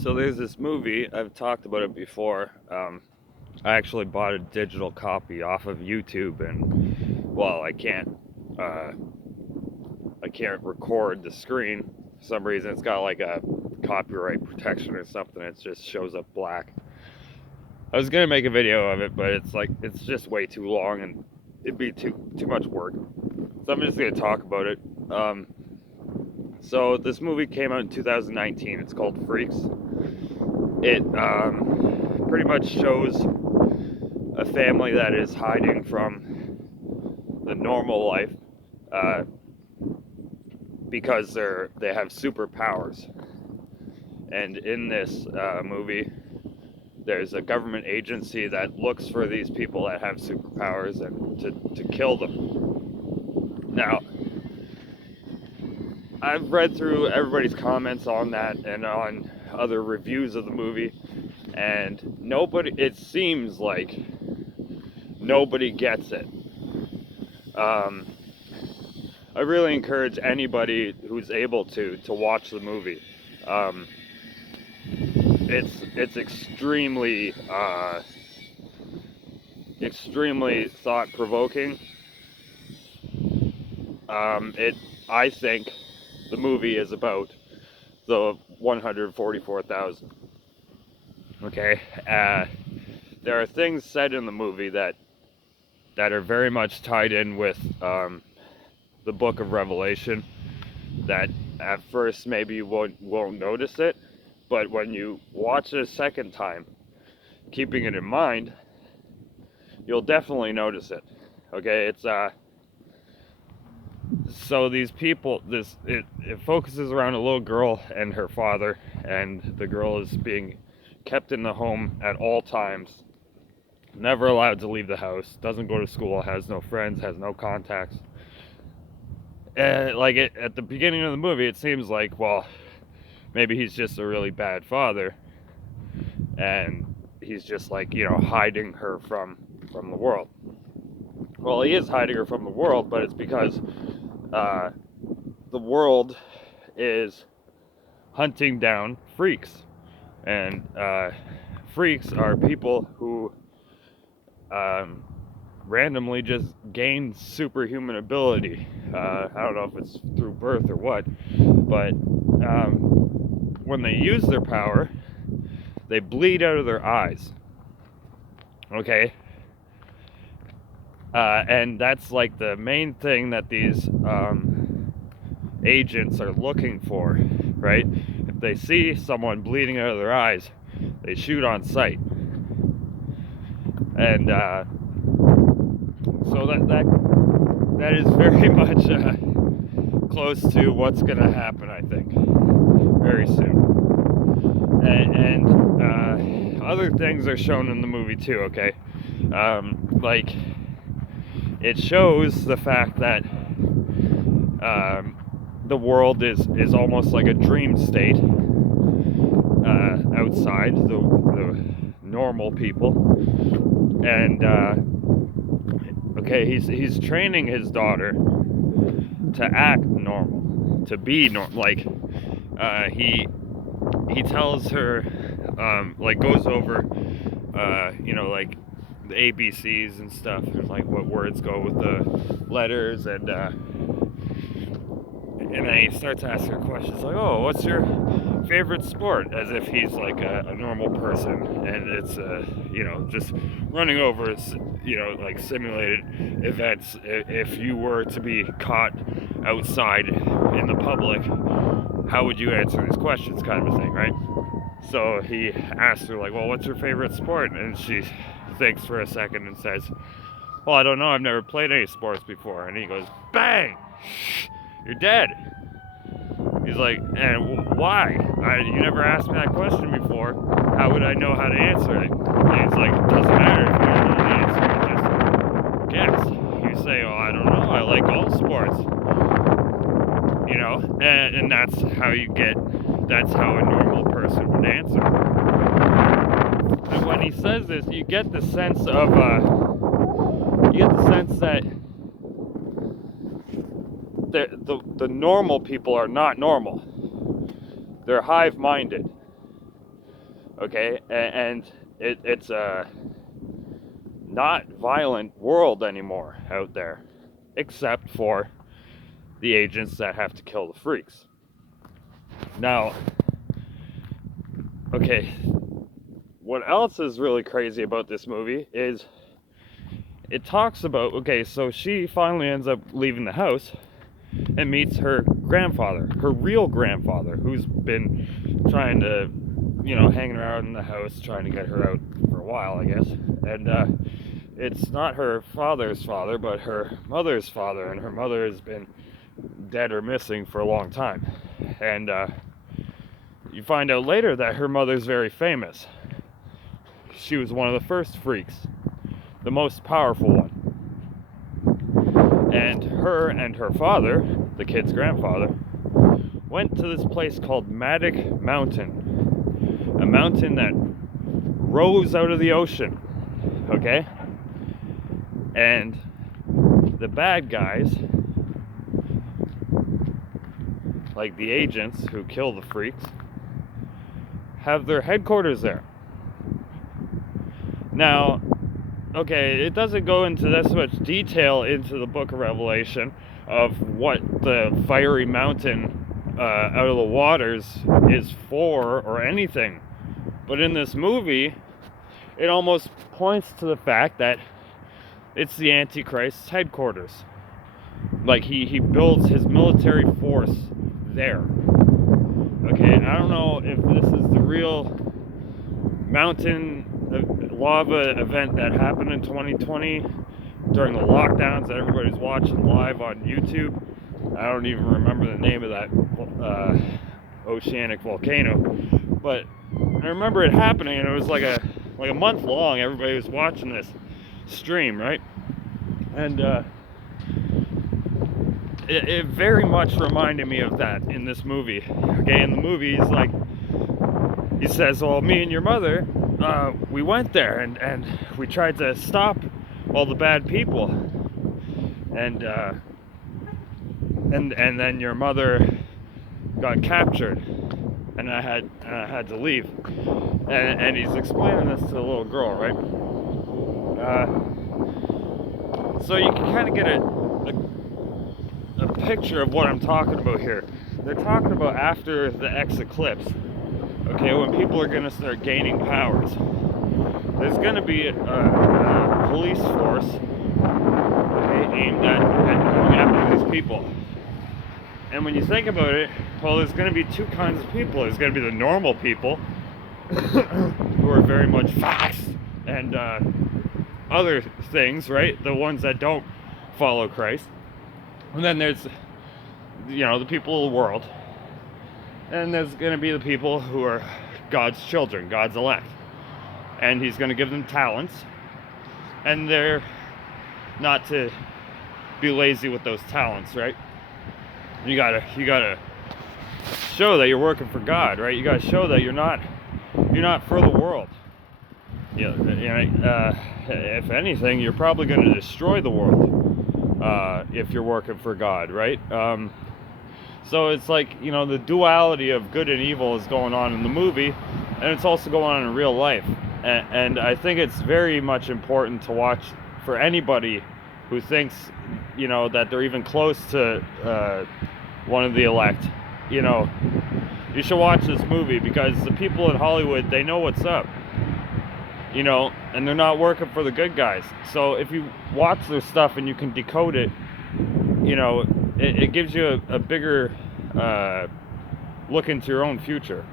So there's this movie, I've talked about it before. I actually bought a digital copy off of YouTube, and well, uh, I can't record the screen for some reason. It's got like a copyright protection or something. It just shows up black. I was gonna make a video of it, but it's just way too long and it'd be too much work. So I'm just gonna talk about it. So this movie came out in 2019. It's called Freaks. It pretty much shows a family that is hiding from the normal life because they have superpowers. And in this movie, there's a government agency that looks for these people that have superpowers and to kill them. Now, I've read through everybody's comments on that and on other reviews of the movie, and it seems like nobody gets it. I really encourage anybody who's able to watch the movie. It's extremely thought-provoking. I think the movie is about the 144,000. Okay, there are things said in the movie that are very much tied in with the Book of Revelation. That at first maybe you won't notice it, but when you watch it a second time, keeping it in mind, you'll definitely notice it. Okay, it's so these people, it focuses around a little girl and her father, and the girl is being kept in the home at all times, never allowed to leave the house, doesn't go to school, has no friends, has no contacts. At the beginning of the movie, it seems like, well, maybe he's just a really bad father, and he's just hiding her from the world. Well, he is hiding her from the world, but it's because the world is hunting down freaks, and freaks are people who randomly just gain superhuman ability. I don't know if it's through birth or what, but when they use their power, they bleed out of their eyes. Okay? And that's like the main thing that these agents are looking for, right? If they see someone bleeding out of their eyes, they shoot on sight. And so that is very much close to what's going to happen, I think, very soon. And other things are shown in the movie too, okay? It shows the fact that the world is almost like a dream state outside the normal people. And he's training his daughter to act normal, to be normal. He tells her, goes over, the ABCs and stuff, and what words go with the letters, and then he starts asking her questions like, "Oh, what's your favorite sport?" As if he's like a normal person, and it's just running over simulated events. If you were to be caught outside in the public, how would you answer these questions, kind of a thing, right? So he asks her well, what's your favorite sport? And she thinks for a second and says, well, I don't know, I've never played any sports before. And he goes, bang, you're dead. He's like, and why? You never asked me that question before. How would I know how to answer it? And he's like, it doesn't matter if you don't know the answer, just guess. You say, oh, I don't know, I like all sports. And that's how a normal person would answer. And when he says this, you get the sense that the normal people are not normal. They're hive-minded. okay? And it's a not violent world anymore out there, except for the agents that have to kill the freaks. Now, okay, what else is really crazy about this movie is it talks about, okay, so she finally ends up leaving the house and meets her grandfather, her real grandfather, who's been trying to, hanging around in the house, trying to get her out for a while, I guess. And it's not her father's father, but her mother's father, and her mother has been dead or missing for a long time. And you find out later that her mother's very famous. She was one of the first freaks, the most powerful one. And her and her father, the kid's grandfather, went to this place called Matic Mountain, a mountain that rose out of the ocean, okay? And the bad guys, like the agents who kill the freaks, have their headquarters there. Now, okay, it doesn't go into this much detail into the book of Revelation of what the fiery mountain out of the waters is for or anything. But in this movie, it almost points to the fact that it's the Antichrist's headquarters. Like he builds his military force there. Okay, and I don't know if this is the real mountain lava event that happened in 2020 during the lockdowns that everybody's watching live on YouTube. I don't even remember the name of that oceanic volcano, but I remember it happening, and it was like a month long. Everybody was watching this stream, right? And it very much reminded me of that in this movie. Okay, in the movie, he says, well, me and your mother, we went there and we tried to stop all the bad people, and then your mother got captured, and I had to leave, and he's explaining this to the little girl, right? So you can kind of get a picture of what I'm talking about here. They're talking about after the eclipse, okay, when people are going to start gaining powers. There's going to be a police force, okay, aimed at going after these people. And when you think about it, well, there's going to be two kinds of people. There's going to be the normal people who are very much fast and other things, right? The ones that don't follow Christ. And then there's, the people of the world. And there's going to be the people who are God's children, God's elect. And he's going to give them talents. And they're not to be lazy with those talents, right? You gotta show that you're working for God, right? You gotta show that you're not for the world. If anything, you're probably going to destroy the world if you're working for God, right? So it's like, the duality of good and evil is going on in the movie, and it's also going on in real life. And I think it's very much important to watch for anybody who thinks, that they're even close to one of the elect. You should watch this movie, because the people in Hollywood, they know what's up. And they're not working for the good guys. So if you watch their stuff and you can decode it, it gives you a bigger look into your own future.